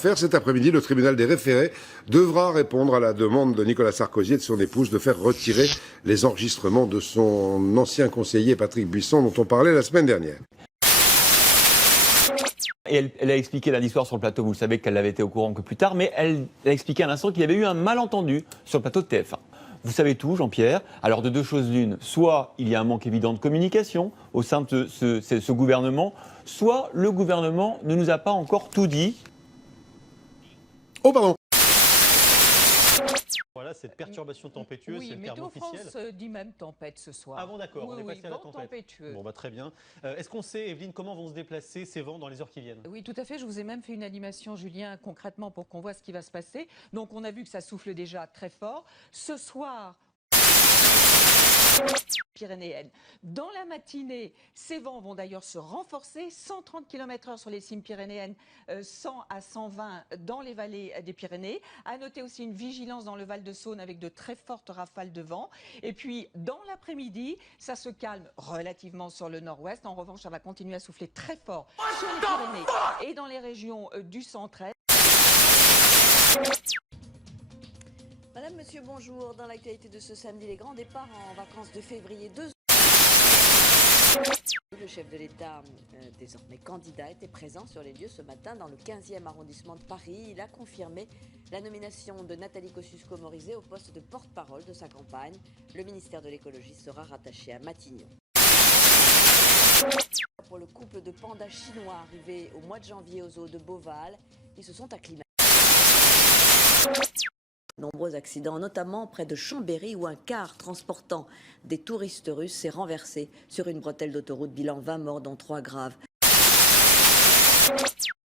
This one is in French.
affaire. Cet après-midi, le tribunal des référés devra répondre à la demande de Nicolas Sarkozy et de son épouse de faire retirer les enregistrements de son ancien conseiller Patrick Buisson, dont on parlait la semaine dernière. Et elle a expliqué lundi soir sur le plateau, vous le savez qu'elle avait été au courant que plus tard, mais elle a expliqué à l'instant qu'il y avait eu un malentendu sur le plateau de TF1. Vous savez tout, Jean-Pierre. Alors, de deux choses l'une, soit il y a un manque évident de communication au sein de ce gouvernement, soit le gouvernement ne nous a pas encore tout dit. Oh, pardon. Voilà, cette perturbation tempétueuse, c'est le terme officiel. Météo France dit même tempête ce soir. Ah bon, d'accord, oui, on est passé à la tempête. tempétueux. Bon, bah, très bien. Est-ce qu'on sait, Evelyne, comment vont se déplacer ces vents dans les heures qui viennent? Oui, tout à fait. Je vous ai même fait une animation, Julien, concrètement, pour qu'on voit ce qui va se passer. Donc, on a vu que ça souffle déjà très fort. Ce soir, pyrénéenne. Dans la matinée, ces vents vont d'ailleurs se renforcer, 130 km/h sur les cimes pyrénéennes, 100 à 120 dans les vallées des Pyrénées. À noter aussi une vigilance dans le Val-de-Saône avec de très fortes rafales de vent. Et puis, dans l'après-midi, ça se calme relativement sur le nord-ouest. En revanche, ça va continuer à souffler très fort sur les Pyrénées et dans les régions du centre-est. Madame, monsieur, bonjour. Dans l'actualité de ce samedi, les grands départs en vacances de février. Le chef de l'État, désormais candidat, était présent sur les lieux ce matin dans le 15e arrondissement de Paris. Il a confirmé la nomination de Nathalie Kosciusko-Morizet au poste de porte-parole de sa campagne. Le ministère de l'écologie sera rattaché à Matignon. Pour le couple de pandas chinois arrivés au mois de janvier aux eaux de Beauval, ils se sont acclimatés. Nombreux accidents, notamment près de Chambéry, où un car transportant des touristes russes s'est renversé sur une bretelle d'autoroute. Bilan 20 morts, dont 3 graves.